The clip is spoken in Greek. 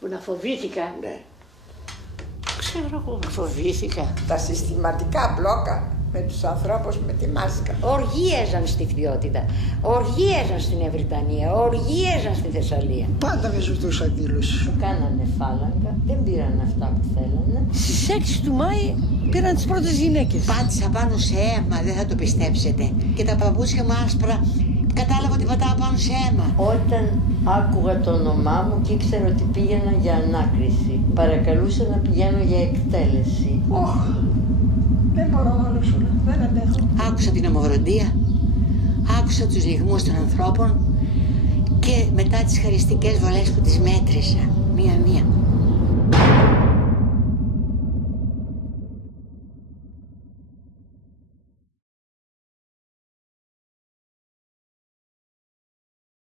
Που να φοβήθηκα. Ναι. Ξέρω εγώ, φοβήθηκα. Τα συστηματικά μπλόκα με τους ανθρώπους με τη μάσκα. Οργίαζαν στη Χθιότητα, οργίαζαν στην Ευρυτανία, οργίαζαν στη Θεσσαλία. Πάντα με ζητούσα εκδήλωση. Σου κάνανε φάλαγγα, δεν πήραν αυτά που θέλανε. Στις 6 του Μάη πήραν τις πρώτες γυναίκες. Πάτησα πάνω σε αίμα, δεν θα το πιστέψετε. Και τα παπούτσια μου άσπρα, κατάλαβα ότι πατάω πάνω σε αίμα. Όταν άκουγα το όνομά μου και ήξερα ότι πήγαινα για ανάκριση, παρακαλούσα να πηγαίνω για εκτέλεση. Δεν μπορώ άλλο σου, δεν αντέχω. Άκουσα την ομοβροντία, άκουσα τους λυγμούς των ανθρώπων και μετά τις χαριστικές βολές που τις μέτρησα, μία-μία.